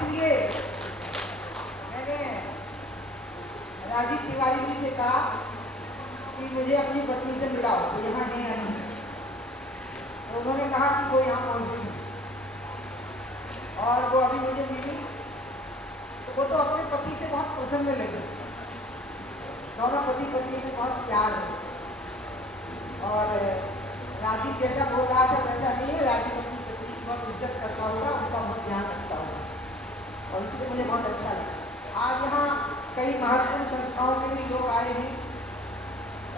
इसलिए मैंने राजीव तिवारी जी से कहा कि मुझे अपनी पत्नी से मिलाओ, तो यहाँ है या नहीं। तो उन्होंने कहा कि वो यहाँ मौजूद है, और वो अभी मुझे मिली। तो वो तो अपने पति से बहुत प्रसन्न लगे, दोनों पति पत्नी में बहुत प्यार है। और राजीव जैसा बोल रहा था वैसा नहीं है, राजीव अपनी पत्नी की बहुत इज्जत करता होगा, उनका बहुत ध्यान रखता होगा, और इसलिए मुझे बहुत अच्छा लगा। आज यहाँ कई महत्वपूर्ण संस्थाओं के भी लोग आए हैं।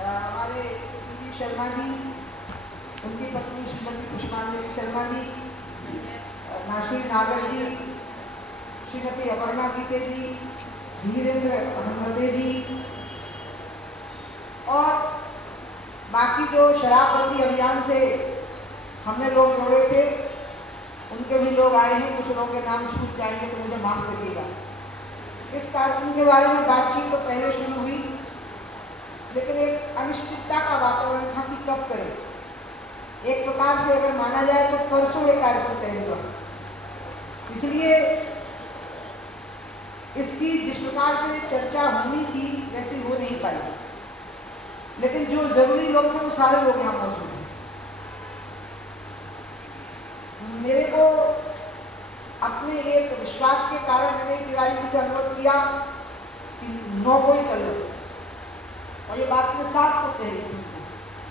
हमारे पी शर्मा जी, उनकी पत्नी श्रीमती पुष्पांजलि शर्मा जी, नासिर नागर जी, श्रीमती अपर्णा गीते जी, धीरेन्द्र अहमदे जी, और बाकी जो शराबबंदी अभियान से हमने लोग जोड़े थे उनके भी लोग आए हैं। कुछ लोगों के नाम छूट जाएंगे तो मुझे माफ करिएगा। इस कार्यक्रम के बारे में बातचीत तो पहले शुरू हुई, लेकिन एक अनिश्चितता का वातावरण था कि कब करें। एक प्रकार से अगर माना जाए तो परसों एक कार्यक्रम तय हुआ, इसलिए इसकी जिस प्रकार से चर्चा होनी थी वैसी हो नहीं पाई। लेकिन जो जरूरी लोग थे वो सारे लोग यहाँ मौजूद हैं। मेरे को अपने एक विश्वास के कारण मैंने तिवारी जी से अनुरोध किया कि 9 को ही कर लो, और ये बात मैं 7 को कह रही थी,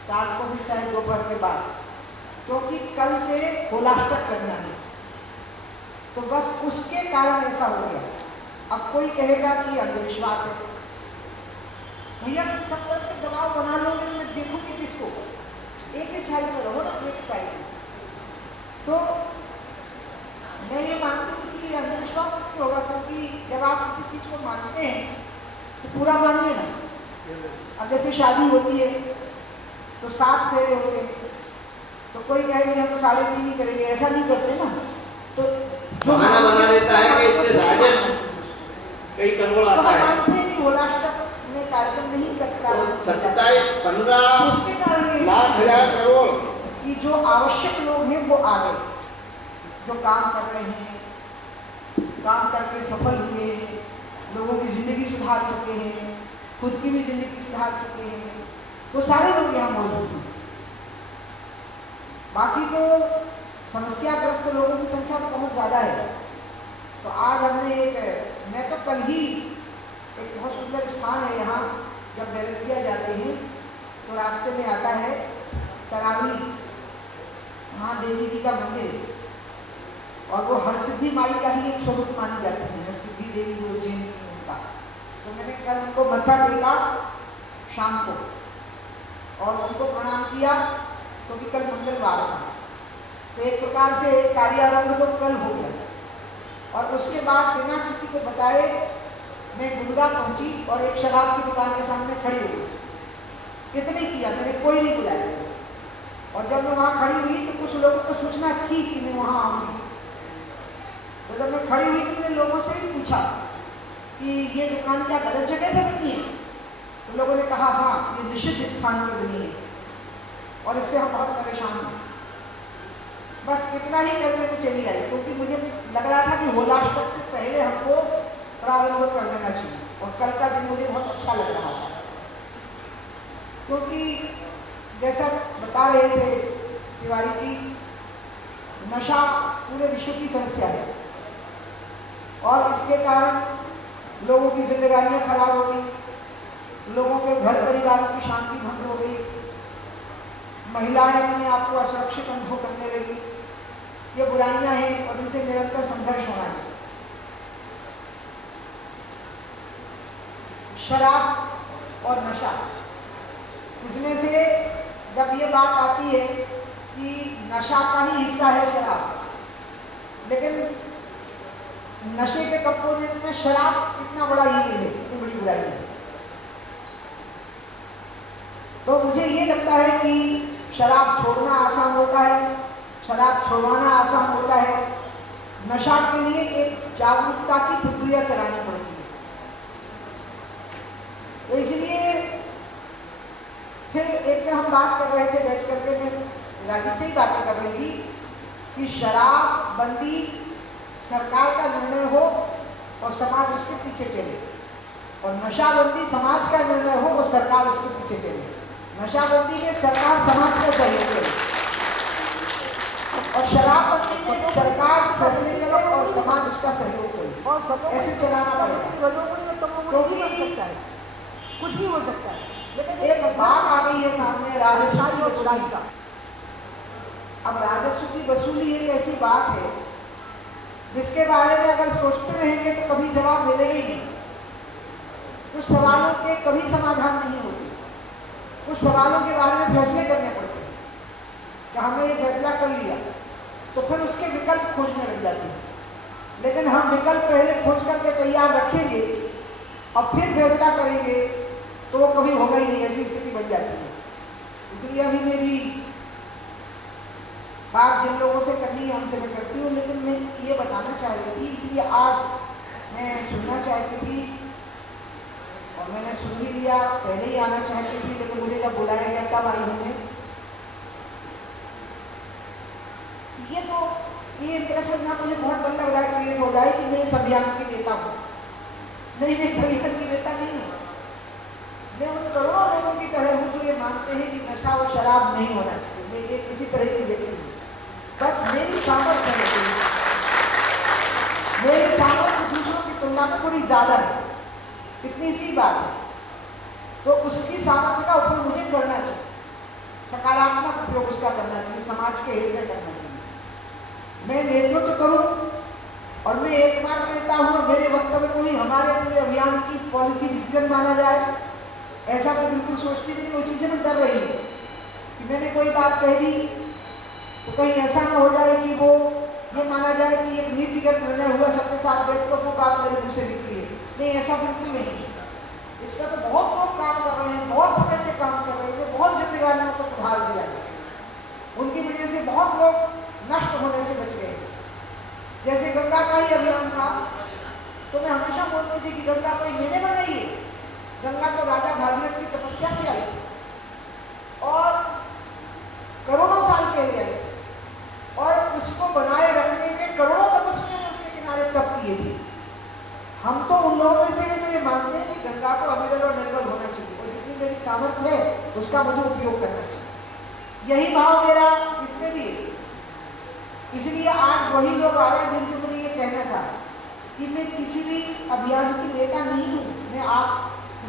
7 को भी शायद दोपहर के बाद, क्योंकि कल से होलाष्टक करना है। तो बस उसके कारण ऐसा हो गया। अब कोई कहेगा कि अंधविश्वास है, भैया तुम सब तरफ से दबाव बना लोगे तो मैं देखूंगी किसको। एक ही साइड में रहो ना, एक साइड में। तो मैं ये मानती हूँ कि अंधविश्वास नहीं होगा, क्योंकि जब आप किसी चीज को मानते हैं तो पूरा मानिए ना। अब जैसे शादी होती है तो 7 फेरे होते हैं, तो कोई कहेगा हम तो 3.5 ही करेंगे, ऐसा नहीं करते ना। तो जो बना देता है कि इससे राजस्व कई करोड़ आता है, होलाष्टक में कार्यक्रम नहीं करता, तो 15 उसके कारण लाख हजार करोड़ कि जो आवश्यक लोग हैं वो आ गए, जो काम कर रहे हैं, काम करके सफल हुए हैं, लोगों की जिंदगी सुधार चुके हैं, खुद की भी जिंदगी सुधार चुके हैं, वो सारे लोग यहाँ मौजूद हैं। बाकी तो समस्याग्रस्त लोगों की संख्या बहुत ज़्यादा है। तो आज हमने मैं तो कल ही एक बहुत सुंदर स्थान है यहाँ, जब बैरसिया जाते हैं तो रास्ते में आता है तरावली महादेवी जी का मंदिर, और वो हरसिद्धि माई का ही एक स्वरूप मानी जाती है, हरसिद्धि देवी जो जैन उनका। तो मैंने कल उनको मत्था टेका शाम को और उनको प्रणाम किया, क्योंकि कल मंगलवार था। तो एक प्रकार से कार्यारंभ तो कल हो गया, और उसके बाद बिना किसी को बताए मैं गुड़गांव पहुंची और एक शराब की दुकान के सामने खड़ी हुई। कितने किया, मैंने कोई नहीं बुलाया, और जब मैं वहाँ खड़ी हुई तो कुछ लोगों को सूचना थी कि मैं वहाँ आऊँगी। तो जब मैं खड़ी हुई तो मैंने लोगों से ही पूछा कि ये दुकान क्या गलत जगह पर बनी है? तो लोगों ने कहा हाँ, ये निश्चित स्थान पर बनी है, और इससे हम बहुत परेशान हैं। बस इतना ही करके मैं चली आई, क्योंकि मुझे लग रहा था कि होलाष्टक से पहले हमको प्रारंभ कर देना चाहिए, और कल का दिन मुझे बहुत अच्छा लग रहा था, क्योंकि जैसा बता रहे थे तिवारी जी, नशा पूरे विश्व की समस्या है, और इसके कारण लोगों की जिंदगानियां खराब हो गई, लोगों के घर परिवारों की शांति भंग हो गई, महिलाएं अपने आप को असुरक्षित अनुभव करने लगी। ये बुराइयां हैं और इनसे निरंतर संघर्ष होना है। शराब और नशा, इसमें से जब ये बात आती है कि नशा का ही हिस्सा है शराब, लेकिन नशे के कंपोनेंट में शराब कितना बड़ा ये है, कितनी बड़ी बुराई है। तो मुझे ये लगता है कि शराब छोड़ना आसान होता है, शराब छुड़वाना आसान होता है, नशा के लिए एक जागरूकता की प्रक्रिया चलानी पड़ती है। तो इसलिए फिर एक दिन हम बात कर रहे थे बैठ करके, मैं राजीव से ही बातें कर रही थी कि शराब बंदी सरकार का निर्णय हो और समाज उसके पीछे चले, और नशाबंदी समाज का निर्णय हो और सरकार उसके पीछे चले। नशाबंदी में सरकार समाज का सहयोग करे, और शराबबंदी में सरकार फैसले करे और समाज उसका सहयोग करे। ऐसे चलाना पड़ेगा, क्योंकि कुछ भी हो सकता है। लेकिन एक बात आ गई है सामने, राजस्व की वसूली का। अब राजस्व की वसूली एक ऐसी बात है जिसके बारे में अगर सोचते रहेंगे तो कभी जवाब मिलेगा ही नहीं। कुछ सवालों के कभी समाधान नहीं होते, कुछ सवालों के बारे में फैसले करने पड़ते हैं कि हमने ये फैसला कर लिया, तो फिर उसके विकल्प खोजने लग जाते हैं। लेकिन हम विकल्प पहले खोज करके तैयार रखेंगे और फिर फैसला करेंगे तो वो कभी होगा ही नहीं, ऐसी स्थिति बन जाती है। इसलिए अभी मेरी बात जिन लोगों से करनी है उनसे मैं करती हूँ, लेकिन मैं ये बताना चाह रही थी, इसलिए आज मैं सुनना चाहती थी और मैंने सुन भी लिया। पहले ही आना चाहती थी, लेकिन मुझे जब बुलाया गया तब आई हूँ मैं। ये इंप्रेशन ना मुझे बहुत डर लग रहा है क्रिएट हो जाए कि मैं इस अभियान की नेता हूँ। नहीं, मैं इस अभियान की नेता नहीं हूँ। मैं उन करोड़ों लोगों की तरह हूँ जो ये मानते हैं कि नशा और शराब नहीं होना चाहिए। मैं एक किसी तरह की व्यक्ति हूँ, बस मेरी सामर्थ्य है, मेरी सामर्थ्य दूसरों की तुलना में थोड़ी ज्यादा है, इतनी सी बात है। तो उसकी सामर्थ्य का उपयोग मुझे करना चाहिए, सकारात्मक उपयोग उसका करना चाहिए, समाज के हित में करना चाहिए। मैं नेतृत्व करूं और मैं एकमात्र नेता हूं, मेरे वक्तव्य को ही हमारे पूरे अभियान की पॉलिसी डिसीजन माना जाए, ऐसा मैं बिल्कुल सोचती नहीं। उसी से मैं डर रही हूँ कि मैंने कोई बात कह दी तो कहीं ऐसा ना हो जाए कि वो ये माना जाए कि एक नीतिगत निर्णय हुआ, सबके साथ बैठकर वो बात मेरे मुँह से निकली है। नहीं, ऐसा बिल्कुल नहीं है। इसका तो बहुत लोग काम कर रहे हैं, बहुत समय से काम कर रहे हैं, बहुत जिम्मेदारियों को सुधार दिया है, उनकी वजह से बहुत लोग नष्ट होने से बच गए। जैसे गंगा का ही अभियान था, तो मैं हमेशा बोलती थी कि गंगा कोई मैंने बनाई है, गंगा तो राजा भागीरथ की तपस्या से आई और करोड़ों साल पहले आई, और उसको बनाए रखने में करोड़ों तपस्वियों ने उसके किनारे तप किए थे। हम तो उन लोगों में से हैं जो ये मानते हैं कि गंगा को अविरल और निर्मल होना चाहिए, और जितनी मेरी सामर्थ्य है उसका मुझे उपयोग करना चाहिए। यही भाव मेरा इसमें भी है। इसलिए आज वही लोग आ रहे हैं जिनसे मुझे ये कहना था कि मैं किसी भी अभियान की नेता नहीं हूँ। मैं आप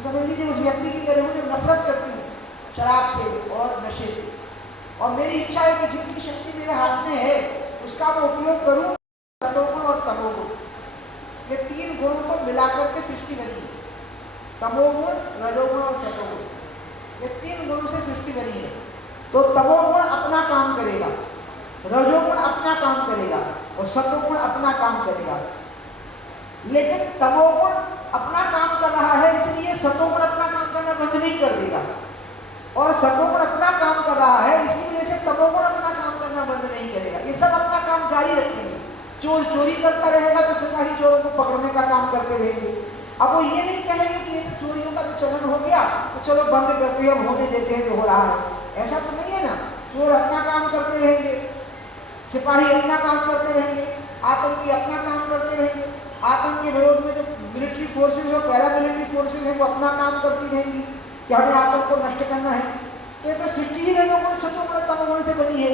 समझ लीजिए उस व्यक्ति की तरह हूँ जो नफरत करती हूँ शराब से और नशे से, और मेरी इच्छा है कि जितनी शक्ति मेरे हाथ में है उसका मैं उपयोग करूँ। रजोगुण और तमोगुण, ये तीन गुणों को मिलाकर के सृष्टि बनी है। तमोगुण, रजोगुण और सतोगुण, ये तीन गुणों से सृष्टि बनी है। तो तमोगुण अपना काम करेगा, रजोगुण अपना काम करेगा और सतोगुण अपना काम करेगा। लेकिन तमोगुण अपना काम कर रहा है, इसलिए सतोगुण अपना काम करना बंद नहीं कर देगा, और सतोगुण अपना काम कर रहा है इसकी वजह से तमोगुण अपना काम करना बंद नहीं करेगा। ये सब अपना काम जारी रखेंगे। चोर चोरी करता रहेगा तो सिपाही चोरों को पकड़ने का काम करते रहेंगे। अब वो ये नहीं कहेंगे कि ये तो चोरियों का तो चलन हो गया तो चलो बंद करते हैं, होने देते हैं जो हो रहा है। ऐसा तो नहीं है ना। चोर अपना काम करते रहेंगे, सिपाही अपना काम करते रहेंगे, आतंकी अपना काम करते रहेंगे। आतंक के विरोध में जो मिलिट्री फोर्सेज और पैरामिलिट्री फोर्सेज है वो अपना काम करती रहेंगी कि हमें आतंक को नष्ट करना है। तो ये तो सृष्टि ही रजोगुण सतोगुण तमोगुण से बनी है।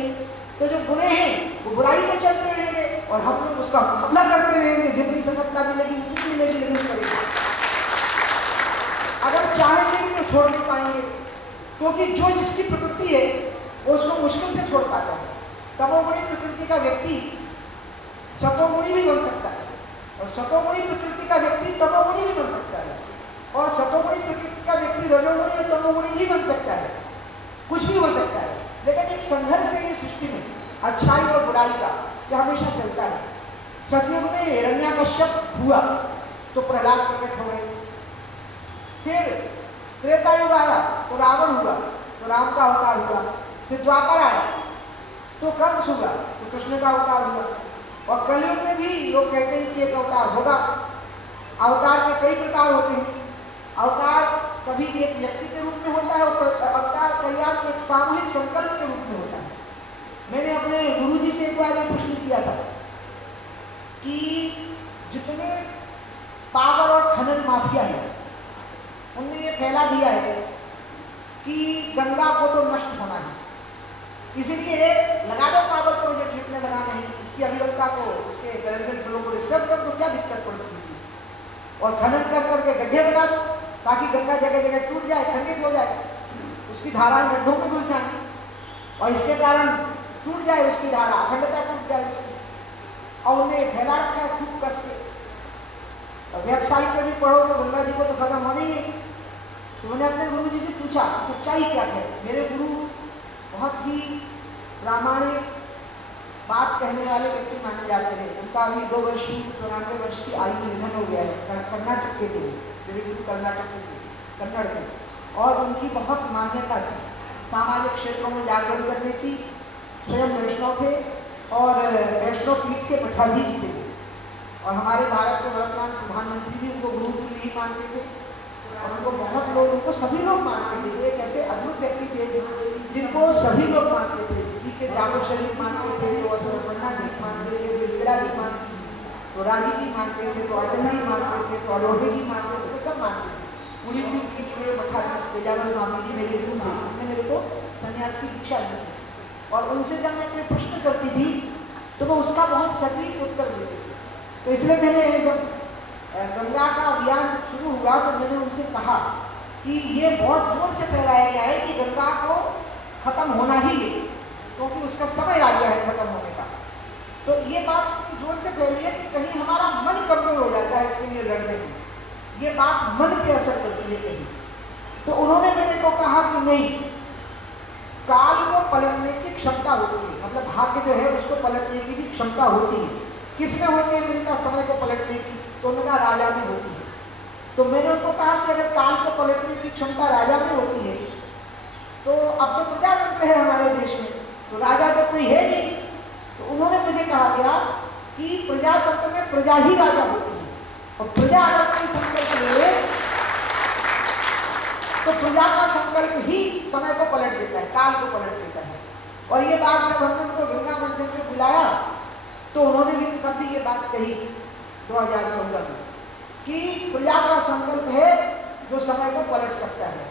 तो जो बुरे हैं वो बुराई में चलते रहेंगे और हम लोग उसका मुकाबला करते रहेंगे। जितनी सफलता मिलेगी उतनी मिलेगी, लेकिन करेंगे। अगर चाहेंगे भी तो छोड़ नहीं पाएंगे, क्योंकि जो जिसकी प्रकृति है वो उसको मुश्किल से छोड़ पाता है। तमोगुणी प्रकृति का व्यक्ति सतोगुणी भी बन सकता है, और सतोगुणी प्रकृति का व्यक्ति तमोगुणी भी बन सकता है, और सतोगुणी प्रकृति का व्यक्ति रजोगुणी या तमोगुणी भी बन सकता है। कुछ भी हो सकता है, लेकिन एक संघर्ष है ये सृष्टि में अच्छाई और बुराई का, ये हमेशा चलता है। सतयुग में हिरण्याकश्यप हुआ तो प्रहलाद प्रकट हो गए, फिर त्रेता युग आया तो रावण हुआ तो राम का अवतार हुआ, फिर द्वापर आया तो कंस हुआ तो कृष्ण का अवतार हुआ, और कलयुग में भी लोग कहते हैं कि एक अवतार होगा। अवतार के कई प्रकार होते हैं। अवतार कभी एक व्यक्ति के रूप में होता है और अवतार कल्याण एक सामूहिक संकल्प के रूप में होता है। मैंने अपने गुरुजी से एक बार ये प्रश्न किया था कि जितने पावर और खनन माफिया है उनने ये फैला दिया है कि गंगा को तो नष्ट होना है, इसीलिए लगा दो पावर प्रोजेक्ट जितने लगाने हैं, इसकी अभिवक्ता को, इसके गवर्नमेंट फ्लो को डिस्टर्ब कर दो, क्या दिक्कत पड़ती है। और खनन कर करके गड्ढे बना दो ताकि गंगा जगह जगह टूट जाए, खंडित हो जाए, उसकी धाराएं गड्ढों में घुस जाएंगी और इसके कारण टूट जाए उसकी धारा, अखंडता टूट जाए उसकी। और उन्हें फैला रखा है खूब कस के। और वेबसाइट पर भी पढ़ो तो गंगा जी को तो खत्म होना ही है। तो मैंने अपने गुरु जी से पूछा सच्चाई क्या है। मेरे गुरु बहुत ही प्रामाणिक बात कहने वाले व्यक्ति माने जाते हैं। उनका अभी 2 वर्ष की 94 वर्ष की आयु में निधन हो गया है। कर्नाटक के थे मेरे गुरु, कर्नाटक के थे, कन्नड़ के, और उनकी बहुत मान्यता थी सामाजिक क्षेत्रों में जागरण करने की। स्वयं वैष्णव थे और वैष्णव पीठ के पीठाधीश थे और हमारे भारत के वर्तमान प्रधानमंत्री भी उनको गुरु तुल्य ही मानते थे और उनको बहुत लोग, उनको सभी लोग मानते थे। एक ऐसे अद्भुत व्यक्ति थे जिनको सभी लोग मानते थे। किसी के जामुन शरीफ मानते थे, तो असरपन्ना जी मानते थे, तो इंदिरा जी मानती थी, तो राजी जी मानते थे, तो अटल जी मानते थे, तो अलोही जी मानते थे, तो सब मानते थे। पूरी पूरी पीठ के मठाधीश तेजावर स्वामी जी मेरे गुरु थे, उन्होंने मेरे को संन्यास की दीक्षा दी थी और उनसे जब मैं कोई प्रश्न करती थी तो वो उसका बहुत सटीक उत्तर देते थे। तो इसलिए मैंने जब गंगा का अभियान शुरू हुआ तो मैंने उनसे कहा कि ये बहुत जोर से फैलाया गया है कि गंगा को खत्म होना ही है, क्योंकि उसका समय आ गया है खत्म होने का। तो ये बात इतनी जोर से फैली है कि कहीं हमारा मन कमजोर हो जाता है इसके लिए लड़ने में, ये बात मन पे असर करती है कहीं। तो उन्होंने मेरे को कहा कि नहीं, काल को पलटने की क्षमता होती है, मतलब भाग्य जो है उसको पलटने की भी क्षमता होती है। किसमें होती है मिलता समय को पलटने की? तो उनका राजा में होती है। तो मैंने उनको कहा कि अगर काल को पलटने की क्षमता राजा में होती है तो अब तो प्रजातंत्र है हमारे देश में, तो राजा तो कोई है नहीं। तो उन्होंने मुझे कहा गया कि प्रजातंत्र में प्रजा ही राजा होती है और प्रजा अगर कोई संकल्प ले तो प्रजा का संकल्प ही समय को पलट देता है, काल को पलट देता है। और ये बात जब हमने उनको गंगा मंदिर में बुलाया तो उन्होंने भी तब भी ये बात कही 2014 में कि प्रजा का संकल्प है जो समय को पलट सकता है,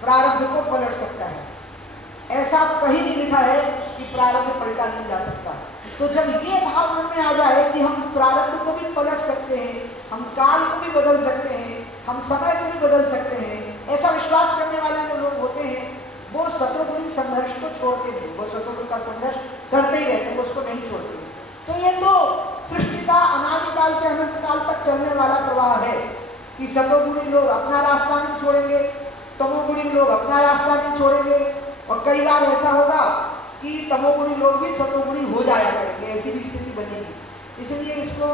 प्रारब्ध को पलट सकता है। ऐसा कहीं नहीं लिखा है कि प्रारब्ध पलटा नहीं जा सकता। तो जब ये भाव मन में आ जाए कि हम प्रारब्ध को भी पलट सकते हैं, हम काल को भी बदल सकते हैं, हम समय को भी बदल सकते हैं, ऐसा विश्वास करने वाले जो लोग होते हैं वो शत्रुगुणी संघर्ष को छोड़ते नहीं, वो शत्रुगुण का संघर्ष करते ही रहते हैं, वो उसको नहीं छोड़ते। तो ये तो सृष्टि का अनादिकाल से अनंत काल तक चलने वाला प्रवाह है कि सतोगुणी लोग अपना रास्ता नहीं छोड़ेंगे, तमोगुणी लोग अपना रास्ता नहीं छोड़ेंगे, और कई बार ऐसा होगा कि तमोगुणी लोग भी सतोगुणी हो जाया करेंगे, ऐसी भी स्थिति बनेगी। इसलिए इसको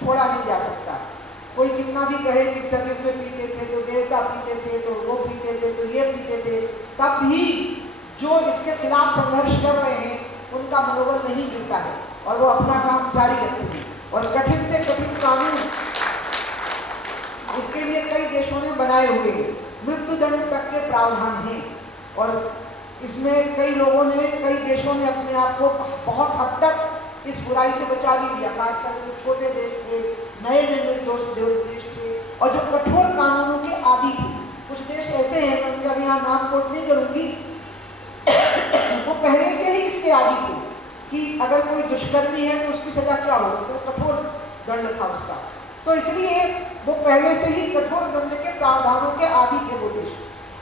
छोड़ा नहीं जा सकता। कोई कितना भी कहे कि सतयुग में पीते थे तो देवता पीते थे, तो वो पीते थे, तो ये पीते थे, तब भी जो इसके खिलाफ संघर्ष कर रहे हैं उनका मनोबल नहीं गिरता है और वो अपना काम जारी रखते हैं। और कठिन से कठिन कानून इसके लिए कई देशों ने बनाए हुए हैं, मृत्युदंड तक के प्रावधान हैं और इसमें कई लोगों ने, कई देशों ने अपने आप को बहुत हद तक इस बुराई से बचा भी लिया, खासकर जो छोटे देश थे, नए निर्मित देश थे और जो कठोर कानूनों के आदी थे। कुछ देश ऐसे हैं, मैं उनका यहाँ नाम कोट नहीं करूँगी, वो पहले से ही इसके आदी थे कि अगर कोई दुष्कर्मी है तो उसकी सजा क्या हो, तो कठोर दंड था उसका। तो इसलिए वो पहले से ही कठोर दंड के प्रावधानों के आदी थे वो देश,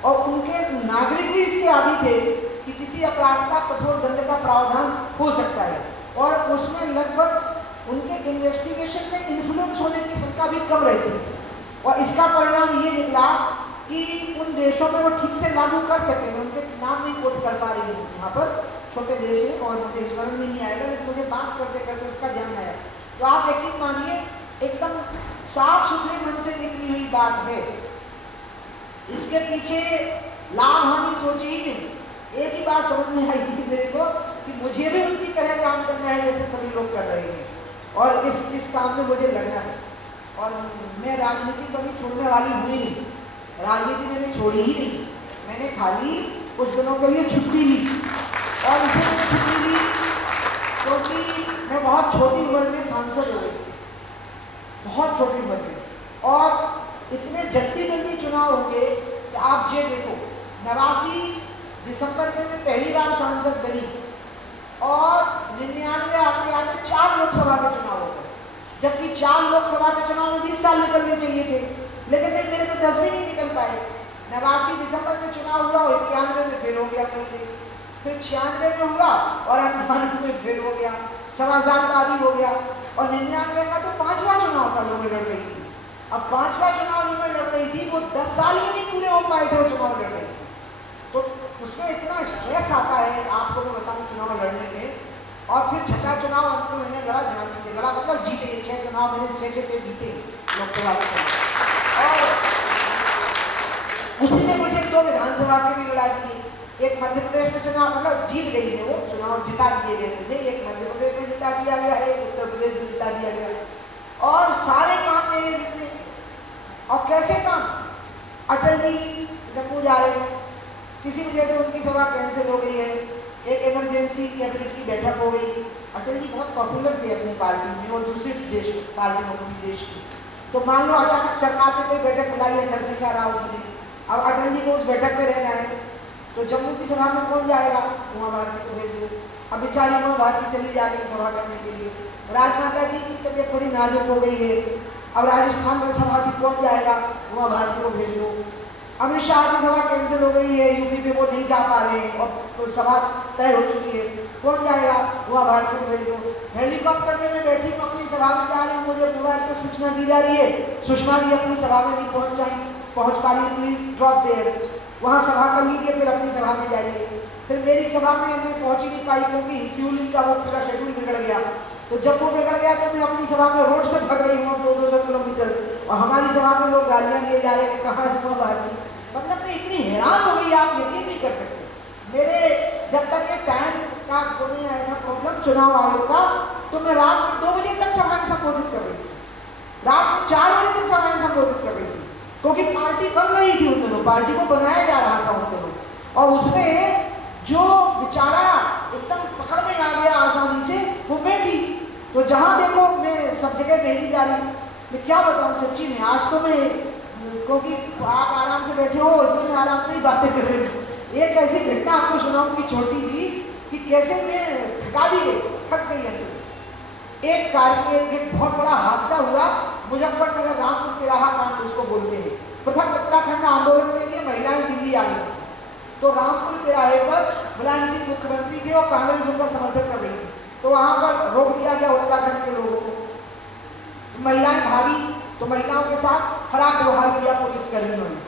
और उनके नागरिक भी इसके आदी थे कि किसी अपराध का कठोर दंड का प्रावधान हो सकता है। और उसमें लगभग उनके इन्वेस्टिगेशन में इन्फ्लुएंस होने की क्षमता भी कम रहती है। और इसका परिणाम ये निकला कि उन देशों में वो ठीक से लागू कर सके। मैं उनके नाम नहीं कोट कर पा रही हूँ यहाँ पर, छोटे देश है और मुझे स्मरण में नहीं आएगा, लेकिन मुझे बात करते करते उसका ध्यान आया। तो आप यकीन मानिए एकदम साफ सुथरे मन से निकली हुई बात है, इसके पीछे लाभ हानि सोची ही नहीं। एक ही बात समझ में आई थी मेरे को कि मुझे भी उनकी तरह काम करना है जैसे सभी लोग कर रहे हैं, और इस काम में मुझे लगना है। और मैं राजनीति कभी छोड़ने वाली हुई नहीं, राजनीति मैंने छोड़ी ही नहीं। मैंने खाली कुछ दिनों के लिए छुट्टी ली, और इसे मैंने छुट्टी ली क्योंकि मैं बहुत छोटी उम्र में सांसद हो गई। बहुत छोटी उम्र में, और इतने जल्दी जल्दी चुनाव होंगे कि आप ये देखो 89 दिसंबर में मैं पहली बार सांसद बनी और 99 आते आते 4 लोकसभा के चुनाव हो गए, जबकि 4 लोकसभा के चुनाव में 20 साल निकलने चाहिए थे, लेकिन फिर मेरे तो 10 भी नहीं निकल पाए। 89 दिसंबर में चुनाव हुआ और 91 में फेल हो गया पहले, फिर 96 में हुआ और 98 में फेल हो गया, 1.25 साल बाद ही हो गया, और 99 का तो 5वां चुनाव था जो मैं लड़ रही थी। अब 5वां चुनाव जो मैं लड़ रही थी वो 10 साल भी नहीं पूरे हो पाए थे वो चुनाव लड़ रही थी। तो उसमें इतना स्ट्रेस आता है, आपको मैं बताऊं, चुनाव लड़ने में। और फिर छठा चुनाव अंत में मैंने लड़ा, झांसी से लड़ा, मतलब जीते। 6 चुनाव मैंने 6 के जीते लोकसभा चुनाव, और उसी ने मुझे 2 विधानसभा के भी लड़ा दिए। एक मध्य प्रदेश में चुनाव, मतलब जीत गई है वो चुनाव, जिता दिए गए मुझे। एक मध्य प्रदेश में जिता दिया गया है, एक उत्तर प्रदेश में जिता दिया गया, और सारे काम मेरे जितने। और कैसे काम? अटल जी जम्मू जा रहे हैं, किसी वजह से उनकी सभा कैंसिल हो गई है, एक इमरजेंसी कैबिनेट की बैठक हो गई। अटल जी बहुत पॉपुलर थे अपनी पार्टी में और दूसरी देश पार्टी में अपनी देश की। तो मान लो अचानक सरकार ने कोई बैठक बुलाई है नरसिंह राव की, अब अटल जी को उस बैठक में रहना है, तो जम्मू की सभा में कौन जाएगा? उमा भारती को भेज दो। अब बेचारी उमा भारती चली जा रही सभा करने के लिए, राजमाता जी की तबीयत थोड़ी नाजुक हो गई है, अब राजस्थान में सभा थी, कौन जाएगा? उमा भारती को भेज दो। अमित शाह की सभा कैंसिल हो गई है, यूपी में वो नहीं जा पा रहे हैं और तो सभा तय हो चुकी है, कौन जाएगा? उमा भारती को भेज दो। हेलीकॉप्टर में मैं बैठी हूँ, अपनी सभा में जा रही हूँ, मुझे मोबाइल पर सूचना दी जा रही है सुषमा जी अपनी सभा में नहीं पहुँच पा रही, प्लीज ड्रॉप देयर, वहाँ सभा कर लीजिए, फिर अपनी सभा में जाइए। फिर मेरी सभा में मैं पहुँच ही नहीं पाई क्योंकि फ्यूलिंग का वो पूरा शेड्यूल बिगड़ गया। तो जब वो बिगड़ गया तो मैं अपनी सभा में रोड से भाग रही हूँ 200 किलोमीटर, और हमारी सभा में लोग गालियाँ लिए जा रहे हैं, कहाँ है उमा भारती। मतलब मैं इतनी हैरान हो गई, आप यकीन नहीं कर सकते। मेरे जब तक ये टाइम का नहीं आया था प्रॉब्लम चुनाव आयोग का, तो मैं रात में 2 बजे तक सभाएं संबोधित कर रही थी, रात में 4 बजे तक सभाएं संबोधित कर रही थी, क्योंकि पार्टी बन रही थी उन दिनों, पार्टी को बनाया जा रहा था उन दिनों। और उसमें जो बेचारा एकदम पकड़ में आ गया आसानी से वो मैं थी। तो जहाँ देखो मैं सब जगह भेजी जा रही। मैं क्या बताऊँ सच्ची में, आज तो मैं, क्योंकि आप आराम से बैठे हो इसलिए मैं आराम से ही बातें कर रही हूँ। एक ऐसी घटना आपको सुनाऊंगी छोटी सी, कि कैसे मैं थका दी गई, थक गई अंदर। एक कार में एक बहुत बड़ा हादसा हुआ, मुजफ्फरनगर रामपुर तिराहा कांड उसको बोलते हैं। पृथक उत्तराखंड आंदोलन के लिए महिलाएं दिल्ली आ गई, तो रामपुर तिराहे पर मुलायम सिंह मुख्यमंत्री थे और कांग्रेस उनका समर्थन कर रही थी, तो वहां पर रोक दिया गया उत्तराखंड के लोगों को। महिलाएं भागी तो महिलाओं के साथ खराब व्यवहार किया पुलिस कर्मियों ने,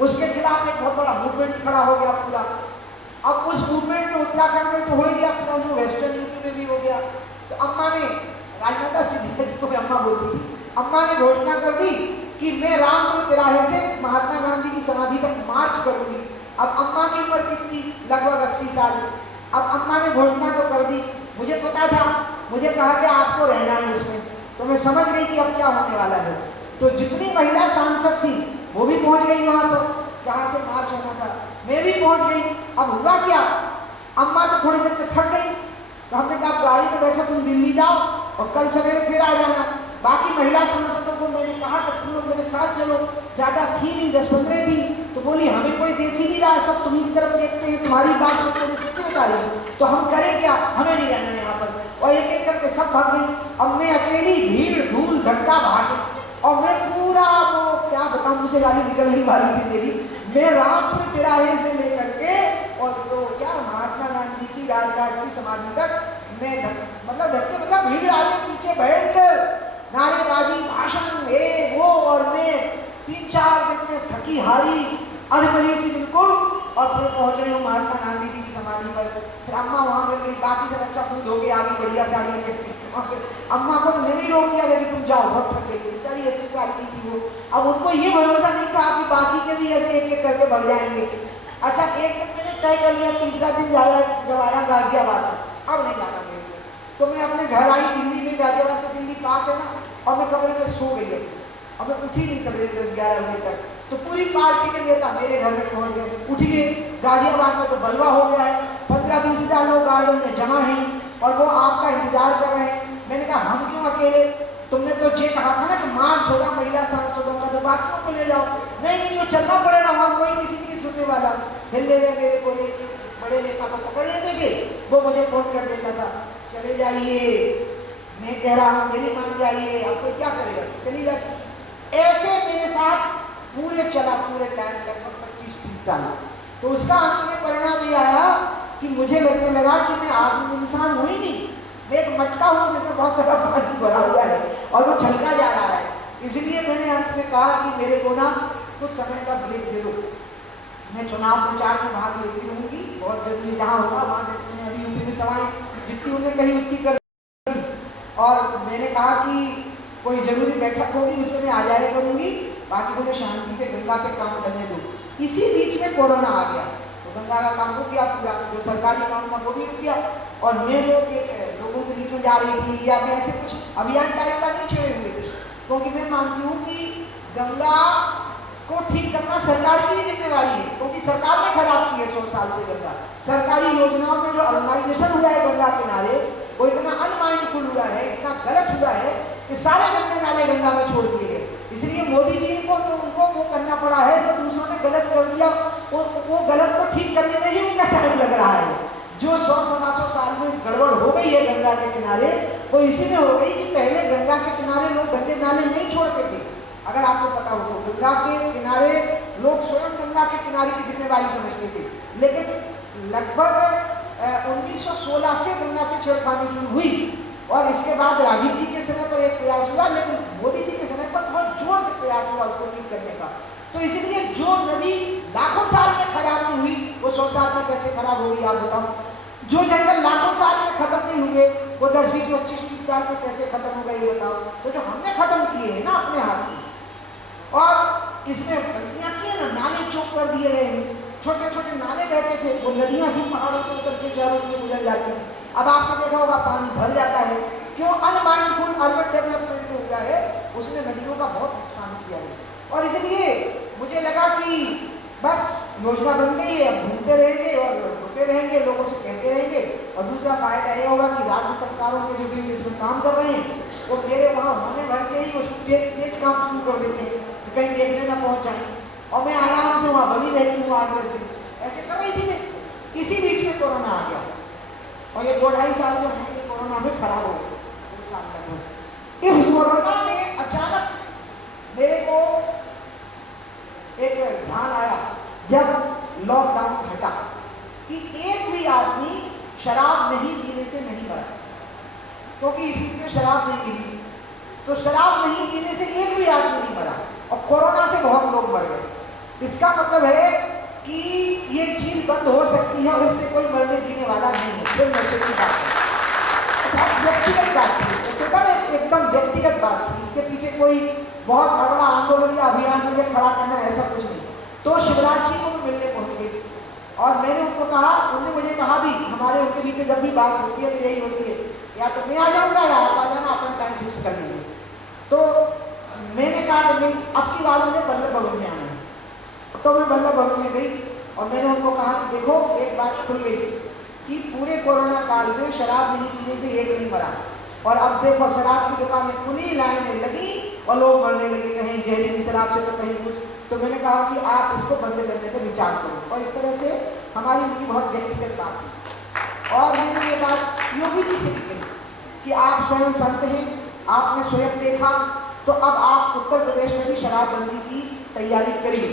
उसके खिलाफ एक बहुत बड़ा मूवमेंट खड़ा हो गया पूरा। अब उस मूवमेंट में उत्तराखंड में तो हो ही गया, पूरा जो वेस्टर्न यूपी में भी हो गया। तो अम्मा ने, राजमाता सिंधिया जी को मैं अम्मा बोलती थी, अम्मा ने घोषणा कर दी कि मैं रामपुर तिराहे से महात्मा गांधी की समाधि तक मार्च करूंगी। अब अम्मा की उम्र कितनी? लगभग 80 साल। अब अम्मा ने घोषणा तो कर दी, मुझे पता था, मुझे कहा कि आपको रहना है इसमें, तो मैं समझ गई कि अब क्या होने वाला है। तो जितनी महिला सांसद थी वो भी पहुंच गई वहां पर जहां से मार्च होना था, मैं भी पहुंच गई। अब हुआ क्या, अम्मा तो थोड़ी देर तक थक गई, तो हमने कहा गाड़ी में बैठो, तुम दिल्ली जाओ और कल सवेरे फिर आ जाना। बाकी महिला सांसदों को मैंने कहा कि तुम लोग मेरे साथ चलो, ज्यादा थी नहीं, 10-15 थी। तो बोली हमें कोई देख ही नहीं रहा, सब तुम्ही की तरफ देखते हैं, तुम्हारी बात सुनते हैं, सच्ची बता रही हूँ, तो हम करें क्या, हमें नहीं रहना यहाँ पर। और एक एक करके सब भाग गई। अब मैं अकेली, भीड़ धूल धक्का भाषण, और मैं पूरा वो क्या बताऊं, मुझे गाली निकलने वाली थी मेरी। मैं रामपुर तिराहे से लेकर के और तो क्या महात्मा गांधी की राजघाट की समाधि तक मैं मतलब धक्के, मतलब भीड़ आगे पीछे बैठकर नारेबाजी, भाषण, ये वो, और मैं 3-4 दिन में थकी हारी अधमरी सी बिल्कुल, और फिर पहुंच रही हूँ महात्मा गांधी जी की समाधि पर। फिर अम्मा वहां मिल गई, बाकी सब अच्छा खुद हो गए, आगे बढ़िया साड़ी में। अम्मा को तो मैंने ही रोक दिया कि तुम जाओ, बहुत थक गई, बेचारी 80 साल की थी वो। अब उनको ये भरोसा नहीं था कि बाकी के भी ऐसे एक एक करके बढ़ जाएंगे। अच्छा, एक दिन मैंने तय कर लिया, तीसरा दिन जब आया गाजियाबाद, अब नहीं जाना मेरे को। तो मैं अपने घर आई दिल्ली में, गाजियाबाद से दिल्ली पास है ना, और मैं कमरे में सो गई, और मैं उठी नहीं सवेरे 10-11 बजे तक। तो पूरी पार्टी के नेता मेरे घर में पहुंच गए, उठ गए। गाजियाबाद में तो बलवा हो गया है, 15-20 हज़ार लोग गार्डन में जमा हैं और वो आपका इंतजार कर रहे हैं। मैंने कहा हम क्यों अकेले, तुमने तो ये कहा था ना कि मार्च होगा महिला सांसदों का, तो बाथरूम को ले जाओ। नहीं नहीं, वो चलना पड़ेगा, वहाँ कोई किसी की सुनने वाला हिल ले मेरे को, एक बड़े नेता को पकड़ लेते थे, वो मुझे फोन कर देता था, चले जाइए, मैं कह रहा हूँ मेरी मान जाइए, अब कोई क्या करेगा, चली जाती। ऐसे मेरे साथ पूरे चला, पूरे टाइम लगभग 25-30 साल। तो उसका अंत में परिणाम ये आया कि मुझे लगने लगा कि मैं आदमी इंसान हूँ ही नहीं, मैं एक मटका हूँ जिसमें बहुत सारा पानी भरा हुआ है और वो छलका जा रहा है। इसलिए मैंने अंत में कहा कि मेरे को ना कुछ समय का ब्रेक दे दो, मैं चुनाव प्रचार में भाग लेती रहूँगी, बहुत जरूरी जहाँ होगा वहाँ देखते हैं। अभी यूपी में सवाल जितनी उन्हें कही उतनी कर, और मैंने कहा कि कोई जरूरी बैठक होगी उसमें मैं आ जाया करूँगी, बाकी मुझे शांति से गंगा पे काम करने दो। इसी बीच में कोरोना आ गया, तो गंगा का काम रुक गया पूरा, जो सरकारी काम था वो भी रुक गया। और मैं लोगों के बीच में जा रही थी या मैं ऐसे कुछ अभियान टाइप का नहीं छेड़े हुए थे, क्योंकि मैं मानती हूँ कि गंगा को ठीक करना सरकार की ही जिम्मेवारी है, क्योंकि सरकार ने खराब की है 100 साल से गंगा। सरकारी योजनाओं में जो अर्बनाइजेशन हुआ है गंगा किनारे, वो इतना अनमाइंडफुल हुआ है, इतना गलत हुआ है कि सारे गंदे नाले गंगा में छोड़ दिए गए। इसलिए मोदी जी को तो उनको वो करना पड़ा है जो दूसरों ने गलत कर दिया, वो गलत को ठीक करने में ही उनका टाइम लग रहा है। जो 100-125 साल में गड़बड़ हो गई है गंगा के किनारे, वो इसी में हो गई कि पहले गंगा के किनारे लोग गंदे नाले नहीं छोड़ते थे। अगर आपको पता हो तो गंगा के किनारे लोग स्वयं गंगा के किनारे की जिम्मेवारी समझते थे, लेकिन लगभग 1916 से गंगा से छेड़खानी शुरू हुई, और इसके बाद राजीव जी के समय पर एक प्रयास हुआ, लेकिन मोदी जी के समय पर बहुत जोर से प्रयास हुआ उसको ठीक करने का। तो इसलिए जो नदी लाखों साल में खराब नहीं हुई, वो 100 साल में कैसे खराब होगी आप बताओ। जो जंगल लाखों साल में खत्म नहीं हुए, वो 10-20-25-30 साल में कैसे खत्म हो गए बताओ। तो जो हमने खत्म किए हैं ना अपने हाथ से, और इसमें गलतियां की है ना, नाले चौक कर दिए गए हैं, छोटे छोटे नाले बहते थे, वो नदियां भी पहाड़ों से उतर के शहरों से गुजर जाती हैं। अब आपने देखा होगा पानी भर जाता है, क्यों? अनमाइंडफुल अर्बन डेवलपमेंट हो गया है, उसने नदियों का बहुत नुकसान किया है। और इसलिए मुझे लगा कि बस योजना बन गई है, अब घूमते रहेंगे और होते रहेंगे, लोगों से कहते रहेंगे। और दूसरा फायदा यह होगा कि राज्य सरकारों के जो भी इसमें काम कर रहे हैं, वो मेरे वहाँ होने भर से ही वो तेज काम शुरू कर देते हैं, कहीं देखने ना पहुँच जाए, और मैं आराम से वहाँ बनी रहती हूँ 8 दिन। ऐसे कर रही थी मैं। इसी बीच में कोरोना आ गया, और ये 2-2.5 साल जो है ये कोरोना में खराब हो गया। इस कोरोना में अचानक मेरे को एक ध्यान आया जब लॉकडाउन हटा कि एक भी आदमी शराब नहीं पीने से नहीं मरा, क्योंकि इस बीच में शराब नहीं पीनी, तो शराब नहीं पीने से एक भी आदमी नहीं मरा, और कोरोना से बहुत लोग मर गए। इसका मतलब है कि ये चीज बंद हो सकती है और इससे कोई मरने जीने वाला नहीं है। फिर नशे की बात है, व्यक्तिगत बात थी, एकदम व्यक्तिगत बात थी, इसके पीछे कोई बहुत बड़ा आंदोलन या अभियान मुझे खड़ा करना ऐसा कुछ नहीं। तो शिवराज जी को मैं मिलने पहुंच गई, और मैंने उनको कहा, उन्होंने मुझे कहा भी, हमारे उनके बीच में जब भी बात होती है तो यही होती है, या तो मैं आ जाऊँगा या आप आ जाना, अपना टाइम फिक्स कर लीजिए। तो मैंने कहा कि नहीं, अब की बार मुझे बल्लभ भवन में आना है। तो मैं बल्लभ भवन में गई और मैंने उनको कहा कि देखो एक बात खुल गई कि पूरे कोरोना काल में शराब नहीं पीने से एक नहीं मरा, और अब देखो शराब की दुकानें खुली, लाइनें लगी और लोग मरने लगे, कहीं जहरीली शराब से तो कहीं कुछ। तो मैंने कहा कि आप इसको बंद करने पर विचार करो, और इस तरह से हमारी उनकी बहुत व्यक्तिगत बात थी। और मैंने ये बात योगी जी से कही कि आप स्वयं संत हैं, आपने स्वयं देखा, तो अब आप उत्तर प्रदेश में भी शराबबंदी की तैयारी करिए।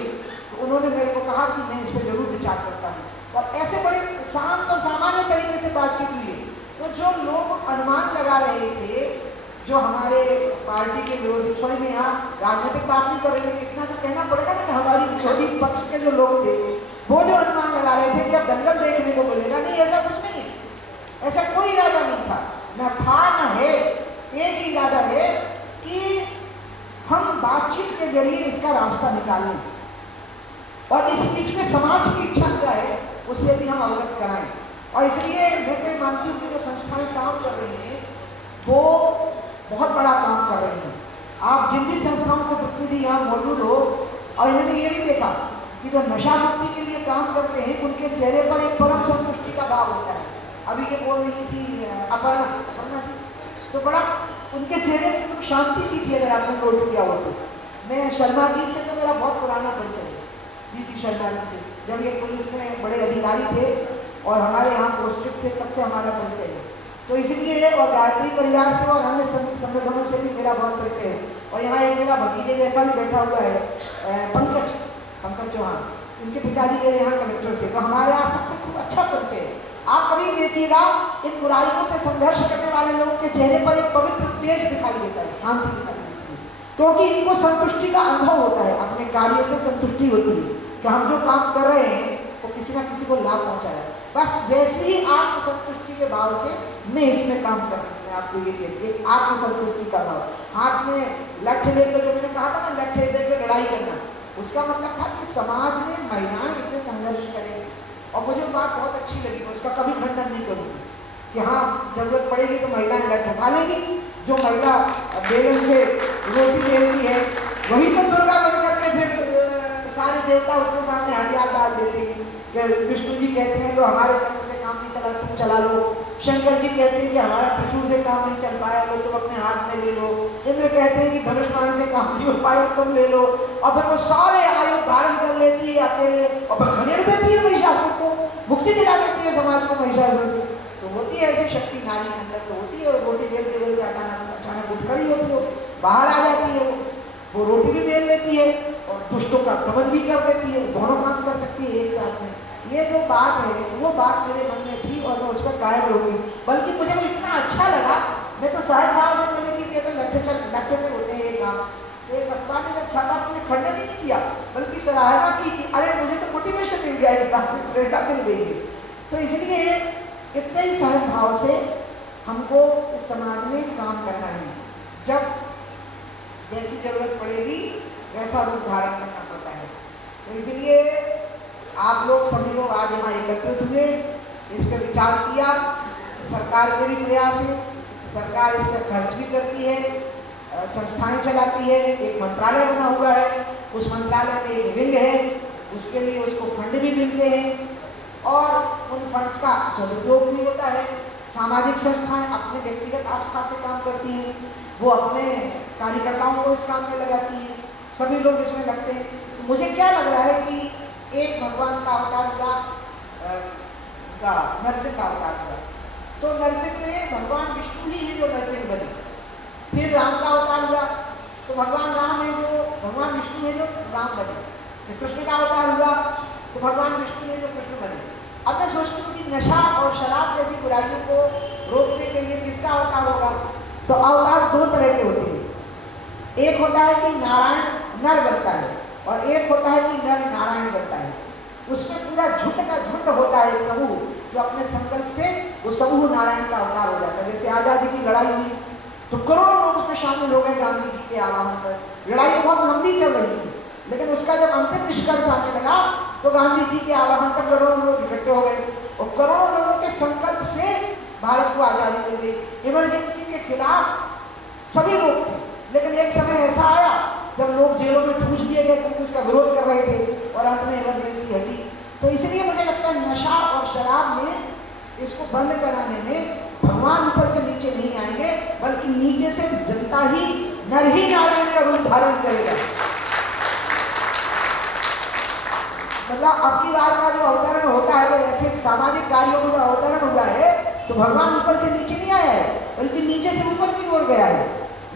तो उन्होंने मेरे को कहा कि मैं इस पर जरूर विचार करता हूँ, और ऐसे बड़े शांत और सामान्य तरीके से बातचीत हुई है। तो जो लोग अनुमान लगा रहे थे, जो हमारे पार्टी के विरोधी, सॉरी मैं यहाँ राजनीतिक बात नहीं कर रही, इतना तो कहना पड़ेगा कि हमारी विरोधी पक्ष के जो लोग थे, वो जो अनुमान लगा रहे थे कि अब दंगल देखने को मिलेगा, नहीं ऐसा कुछ नहीं है, ऐसा कोई इरादा नहीं था, न था न है। एक ही इरादा है कि हम बातचीत के जरिए इसका रास्ता निकालें, और इस बीच में समाज की इच्छा क्या है उससे भी हम अवगत कराएं। और इसलिए मैं तो मानती हूँ कि जो संस्थाएं काम कर रही हैं वो बहुत बड़ा काम कर रही हैं। आप जिन भी संस्थाओं के प्रतिनिधि यहाँ मौजूद हो, और इन्होंने ये भी देखा कि जो नशा मुक्ति के लिए काम करते हैं उनके चेहरे पर एक परम संतुष्टि का भाव होता है। अभी ये बोल रही थी अपर्णा थी, तो बड़ा उनके चेहरे में तो शांति सी थी अगर आपने नोट किया हो तो। मैं शर्मा जी से तो मेरा बहुत पुराना परिचय है, बीपी शर्मा जी से, जब ये पुलिस में बड़े अधिकारी थे और हमारे यहाँ पोस्टेड थे, तब से हमारा परिचय है। तो इसलिए और गायत्री परिवार से और अन्य संगठनों से भी मेरा बहुत परिचय है। और यहाँ एक मेरा भतीजे जैसा भी बैठा हुआ है, पंकज चौहान, उनके पिताजी मेरे यहाँ कलेक्टर थे, तो हमारे यहाँ सबसे खूब अच्छा परिचय है। आप कभी देखिएगा इन बुराइयों से संघर्ष करने वाले लोगों के चेहरे पर एक पवित्र तेज दिखाई देता है, शांति दिखाई देती है, क्योंकि इनको संतुष्टि का अनुभव होता है, अपने कार्य से संतुष्टि होती है कि हम जो काम कर रहे हैं वो किसी ना किसी को लाभ पहुंचाया। बस वैसे ही आत्मसंतुष्टि के भाव से मैं इसमें काम कर रही हूँ। आपको ये देखिए, आत्मसंतुष्टि का भाव, हाथ में लठ लेकर, जो मैंने कहा था ना लठ लेकर लड़ाई करना, उसका मतलब था कि समाज में महिलाएं इससे संघर्ष करेंगी। और मुझे वो बात बहुत अच्छी लगी, मैं उसका कभी खंडन नहीं करूँगी कि हाँ जरूरत पड़ेगी तो महिलाएं लठ उठा लेगी। जो महिला बेलन से रोटी बेलती है वही तो दुर्गा बन करके फिर सारे देवता उसके सामने हथियार डाल देते हैं। विष्णु जी कहते हैं जो हमारे चक्र से काम नहीं चला तुम चला लो, शंकर जी कहते हैं कि हमारा त्रिशूल से काम नहीं चल पाया लो तुम अपने हाथ में ले लो, इंद्र कहते हैं कि धनुष बाण से काम नहीं हो पाया तुम ले लो। और फिर वो सारे आयुध धारण कर लेती है अकेले और फिर खदेड़ देती है महिषासुर को, मुक्ति दिला देती है समाज को महिषासुर से। तो होती है ऐसी शक्ति नारी के अंदर, तो होती है। और रोटी बेलते बेलते अचानक उठ खड़ी होती है, बाहर आ जाती है, वो रोटी भी बेल लेती है और दुष्टों का दमन भी कर देती है, दोनों काम कर सकती है एक साथ में। ये जो बात है वो बात मेरे मन में थी और मैं उस पर कायम रहूंगी। बल्कि मुझे वो इतना अच्छा लगा, मैं तो सहज भाव से बोली थी कि तो लट्ठे से होते हैं ये काम। तो एक अखबार ने जब छापा तो खंडन ही नहीं किया बल्कि सराहना की कि अरे मुझे तो मोटिवेशन मिल गया, इस बात से प्रेरणा मिल गई है। तो इसलिए इतने ही सहज भाव से हमको इस समाज में काम करना है। जब जैसी जरूरत पड़ेगी वैसा रूप धारण करना पड़ता है। तो इसलिए आप लोग सभी लोग आज यहाँ एकत्रित हुए, इस पर विचार किया। सरकार के भी प्रयास है, सरकार इस पर खर्च भी करती है, संस्थाएं चलाती है, एक मंत्रालय बना हुआ है, उस मंत्रालय में एक विंग है, उसके लिए उसको फंड भी मिलते हैं और उन फंड्स का सदुपयोग भी होता है। सामाजिक संस्थाएं अपने व्यक्तिगत आस्था से काम करती हैं, वो अपने कार्यकर्ताओं को इस काम में लगाती हैं, सभी लोग इसमें लगते हैं। तो मुझे क्या लग रहा है कि एक भगवान का अवतार हुआ, नरसिंह का अवतार हुआ, तो नरसिंह में भगवान विष्णु ही है जो नरसिंह बने। फिर राम का अवतार हुआ तो भगवान राम है जो भगवान विष्णु है जो राम बने। फिर कृष्ण का अवतार हुआ तो भगवान विष्णु है जो कृष्ण बने। अब मैं सोचती हूँ कि नशा और शराब जैसी बुराइयों को रोकने के लिए किसका अवतार होगा? तो अवतार दो तरह के होते हैं। एक होता है कि नारायण नर बनता है और एक होता है कि नर नारायण बनता है। उसमें पूरा झुंड का झुंड होता है, एक समूह जो अपने संकल्प से वो समूह नारायण का अवतार हो जाता है। जैसे आजादी की लड़ाई हुई तो करोड़ों लोग उसमें शामिल हो गए गांधी जी के आह्वान पर। लड़ाई तो बहुत लंबी चल रही थी लेकिन उसका जब अंतिम निष्कर्ष आने लगा तो गांधी जी के आह्वान पर करोड़ों लोग इकट्ठे हो गए और करोड़ों लोगों के संकल्प से भारत को आजादी मिल गई। इमरजेंसी के खिलाफ सभी लोग थे लेकिन एक समय ऐसा आया जब लोग जेलों में ठूस दिए गए क्योंकि उसका विरोध कर रहे थे और अंत में इमरजेंसी हटी। तो इसलिए मुझे लगता है नशा और शराब में इसको बंद कराने में भगवान ऊपर से नीचे नहीं आएंगे बल्कि नीचे से जनता ही नर ही नारायण का रूप धारण करेगा। मतलब अब की बार का जो अवतरण होता है, तो ऐसे सामाजिक कार्यों में जो अवतरण हुआ है तो भगवान ऊपर से नीचे नहीं आया है बल्कि नीचे से ऊपर की ओर गया है।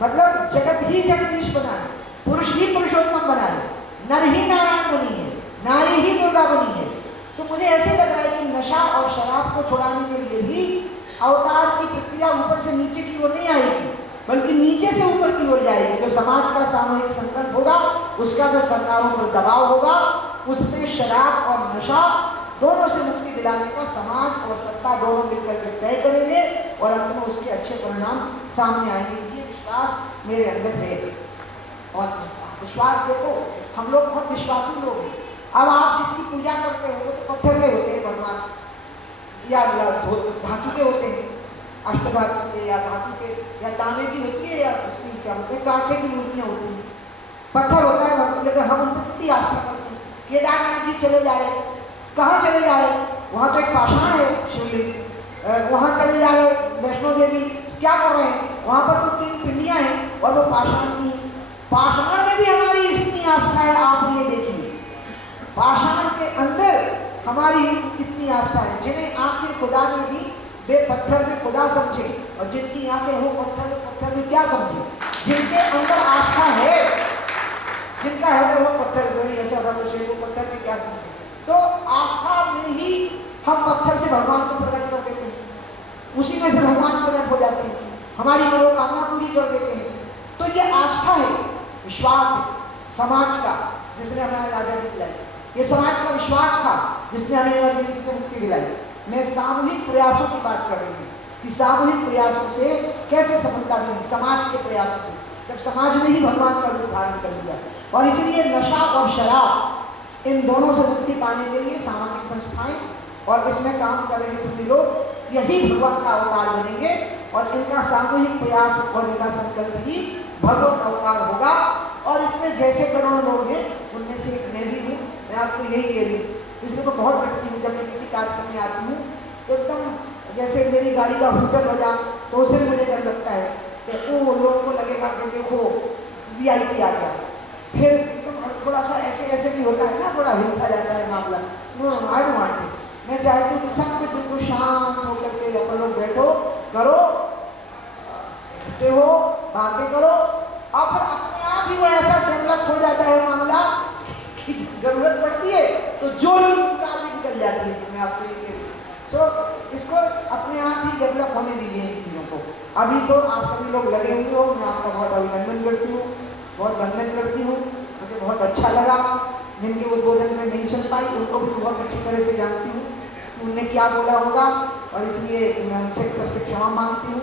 मतलब जगत ही जगदीश बना है, पुरुष ही पुरुषोत्तम बना है, नर ही नारायण बनी है, नारी ही दुर्गा बनी है। तो मुझे ऐसे लग रहा है कि नशा और शराब को छुड़ाने के लिए भी अवतार की प्रक्रिया ऊपर से नीचे की ओर नहीं आएगी बल्कि नीचे से ऊपर की ओर जाएगी। जो समाज का सामूहिक संकल्प होगा, उसका जो सरकारों पर दबाव होगा, उसमें शराब और नशा दोनों से मुक्ति दिलाने का समाज और सत्ता दोनों मिलकर के तय करेंगे और अंत में उसके अच्छे परिणाम सामने आएंगे। ये विश्वास मेरे अंदर है। और विश्वास देखो, हम लोग बहुत विश्वासू लोग हैं। अब आप जिसकी पूजा करते हो तो पत्थर के होते हैं भगवान या धातु के होते हैं, अष्टधातु के या धातु के या तांबे की होती है या उसकी क्या होती है, कांसे की मूर्तियाँ होती हैं, पत्थर होता है। लेकिन हम उन पर कितनी आस्था करते हैं। केदारनाथ जी चले जा रहे, कहाँ चले जा रहे? वहाँ तो एक पाषाण है शिवलिंग, वहाँ चले जा रहे। वैष्णो देवी क्या कर रहे हैं? वहाँ पर तो 3 पिंडियाँ हैं और वो पाषाण की। पाषाण में भी हमारी इतनी आस्था है, आप ये देखिए पाषाण के अंदर हमारी कितनी आस्था है। जिन्हें आंखें खुदा ने दी वे पत्थर में खुदा समझे, और जिनकी आंखें हो पत्थर में क्या समझे। जिनके अंदर आस्था है, जिनका हृदय वो पत्थर में, ऐसा वो पत्थर में क्या समझे। तो आस्था में ही हम पत्थर से भगवान को प्रकट कर देते हैं, उसी में से भगवान प्रकट हो जाते हैं, हमारी मनोकामना पूरी कर देते हैं। तो ये आस्था है, विश्वास है समाज का, जिसने हमें आजादी दिलाई। ये समाज का विश्वास था जिसने हमें इमरजेंसी से मुक्ति दिलाई। मैं सामूहिक प्रयासों की बात कर रही हूँ कि सामूहिक प्रयासों से कैसे सफलता मिली, समाज के प्रयासों से, जब समाज ने ही भगवान का रूप धारण कर लिया। और इसलिए नशा और शराब इन दोनों से मुक्ति पाने के लिए सामाजिक संस्थाएं और इसमें काम कर रहे सभी लोग यही भगवान का अवतार बनेंगे, और इनका सामूहिक प्रयास और इनका संकल्प ही भगवत अवतार होगा। और इसमें जैसे करोड़ों लोग हैं, उनमें से एक मैं भी हूँ। मैं आपको यही कह रही हूँ, इसलिए मैं बहुत डरती हूँ जब मैं किसी कार्यक्रम में आती हूँ, एकदम जैसे मेरी गाड़ी का हूटर बजा तो उससे भी मुझे डर लगता है कि वो लोगों को लगेगा कि देखो VIP आ गया। फिर एकदम थोड़ा सा ऐसे भी होता है ना, थोड़ा हिंसा जाता है मामला। I don't want it. मैं चाहती हूँ कि सब कुछ बिल्कुल शांत होकर के अपन लोग बैठो, करो, इकट्ठे हो, बातें करो, और फिर अपने आप ही वो ऐसा डेवलप हो जाता है मामला कि जरूरत पड़ती है तो जो भी निकल जाती है। मैं आपको ये कह रही हूँ, इसको अपने आप ही डेवलप होने दीजिए इन चीज़ों को। अभी तो आप सभी लोग लगे हुए हो, मैं आपका बहुत अभिनंदन करती हूँ, बहुत वंदन करती हूँ। मुझे बहुत अच्छा लगा। जिनके उद्बोधन में नहीं सुन पाई उनको भी बहुत अच्छी तरह से जानती हूँ कि उनने क्या बोला होगा, और इसलिए मैं उनसे सबसे क्षमा मांगती हूँ।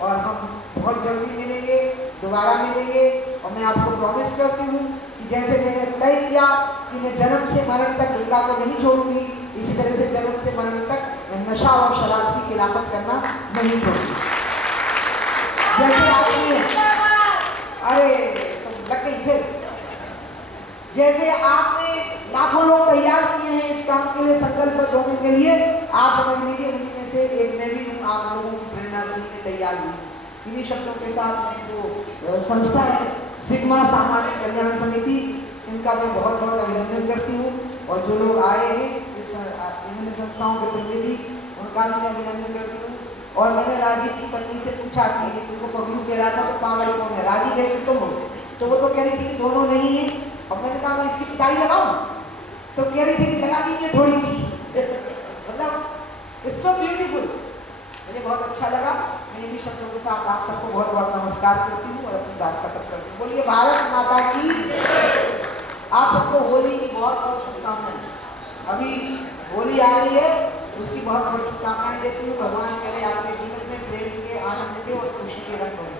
और हम बहुत जल्दी मिलेंगे, दोबारा मिलेंगे, और मैं आपको प्रॉमिस करती हूँ कि जैसे मैंने तय किया कि मैं जन्म से मरण तक गंगा को नहीं छोड़ूंगी, इसी तरह से जन्म से मरण तक मैं नशा और शराब की खिलाफत करना नहीं छोड़ूंगी। जैसे आपने अरे तो लग गई फिर, जैसे आपने लाखों लोग तैयार किए हैं इस काम के लिए, संकल्प होने के लिए, आप समझ लीजिए उनमें से एक मैं भी हूँ। आप लोगों की प्रेरणा से ही तैयार हुई। इन्हीं शब्दों के साथ मैं जो संस्था है सिग्मा सामाजिक कल्याण समिति, इनका मैं बहुत बहुत अभिनंदन करती हूँ। और जो लोग आए हैं इस विभिन्न संस्थाओं के प्रतिनिधि, उनका भी मैं अभिनंदन करती हूँ। और मैंने राजीव की पत्नी से पूछा कि तुमको पगलू कह रहा था तो पागल कौन है, राजीव है कि तुम हो? तो वो तो कह रही थी कि दोनों नहीं है। और मैंने कहा मैं इसकी पिटाई लगाऊं, तो कह रही थी कि लगा दीजिए थोड़ी सी। मतलब इट्स सो ब्यूटीफुल, मुझे बहुत अच्छा लगा। मैं इन्हीं शब्दों के साथ आप सबको बहुत बहुत नमस्कार करती हूँ और अपनी बात खत्म करती हूँ। बोलिए भारत माता की। आप सबको होली की बहुत बहुत शुभकामनाएं। अभी होली आ रही है, उसकी बहुत बहुत शुभकामनाएं देती हूँ। भगवान करे आपके जीवन में प्रेम के, आनंद के और खुशी के रंग होंगे।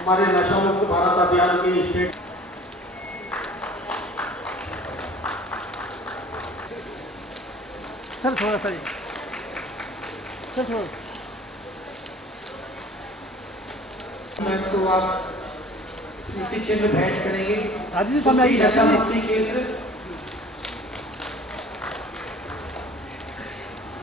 हमारे नशा मुक्त भारत अभियान के स्टेट सर थोड़ा सा सर थोड़ा तो आप स्मृति चिन्ह भेंट करेंगे। आदमी सामने आइए। नशा मुक्ति केंद्र